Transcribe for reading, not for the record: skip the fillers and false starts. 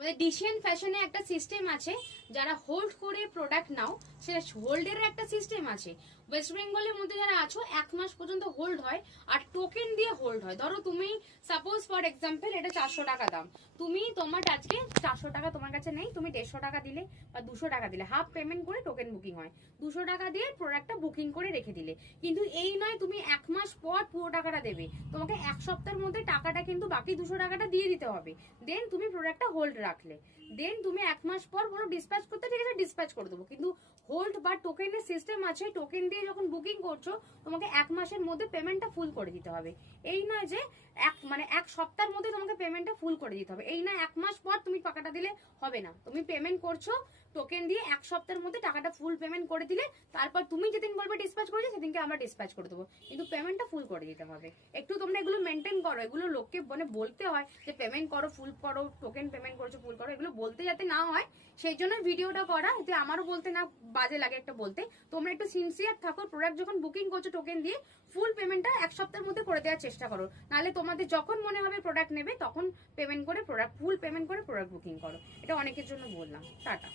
আমাদের ডিসিয়ান ফ্যাশনে একটা সিস্টেম আছে, যারা হোল্ড করে প্রোডাক্ট নাও সেটা হোল্ডের একটা সিস্টেম আছে। ওয়েস্ট বেঙ্গলের মধ্যে যারা আছো 1 মাস পর্যন্ত হোল্ড হয়, আর টোকেন দিয়ে হোল্ড হয়। ধরো তুমি সাপোজ ফর এক্সাম্পল এটা 400 টাকা দাম, তুমি তোমার আজকে 400 টাকা তোমার কাছে নেই, তুমি 150 টাকা দিলে বা 200 টাকা দিলে, হাফ পেমেন্ট করে টোকেন বুকিং হয়, 200 টাকা দিয়ে প্রোডাক্টটা বুকিং করে রেখে দিলে। কিন্তু এই নয় তুমি 1 মাস পর পুরো টাকাটা দেবে, তোমাকে 1 সপ্তাহের মধ্যে টাকাটা কিন্তু বাকি 200 টাকাটা দিয়ে দিতে হবে। দেন তুমি প্রোডাক্টটা হোল্ড রাখলে, দেন তুমি 1 মাস পর বলো ডিসপ্যাচ করতে, ঠিক আছে ডিসপ্যাচ করে দেবো। কিন্তু হোল্ড বা টোকেনের সিস্টেম আছে, টোকেন দিয়ে যখন বুকিং করছো তোমাকে 1 মাসের মধ্যে পেমেন্টটা ফুল করে দিতে হবে। এই নয় যে এক সপ্তাহের মধ্যে তোমাকে পেমেন্টটা ফুল করে দিতে হবে, এই না 1 মাস পর তুমি টাকাটা দিলে হবে না। তুমি পেমেন্ট করছো টোকেন দিয়ে, 1 সপ্তাহের মধ্যে টাকাটা ফুল পেমেন্ট করে দিলে, তারপর তুমি যেদিন বলবে ডিসপ্যাচ করেছি সেদিনকে আমরা ডিসপ্যাচ করে দেবো, কিন্তু পেমেন্টটা ফুল করে দিতে হবে। একটু তোমরা এগুলো মেনটেন করো, এগুলো লোককে বলতে হয় যে পেমেন্ট করো, ফুল করো, টোকেন পেমেন্ট করছো ফুল করো, এগুলো বলতে যাতে না হয় সেই জন্য ভিডিওটা করা, এতে আমারও বলতে না বাজে লাগে একটা বলতে। তোমরা একটু সিনসিয়ার থাকো, প্রোডাক্ট যখন বুকিং করছো টোকেন দিয়ে ফুল পেমেন্টটা 1 সপ্তাহের মধ্যে করে দেওয়ার চেষ্টা করো। নাহলে তোমাদের যখন মনে হবে প্রোডাক্ট নেবে তখন পেমেন্ট করে প্রোডাক্ট ফুল পেমেন্ট করে প্রোডাক্ট বুকিং করো। এটা অনেকের জন্য বললাম। টাটা।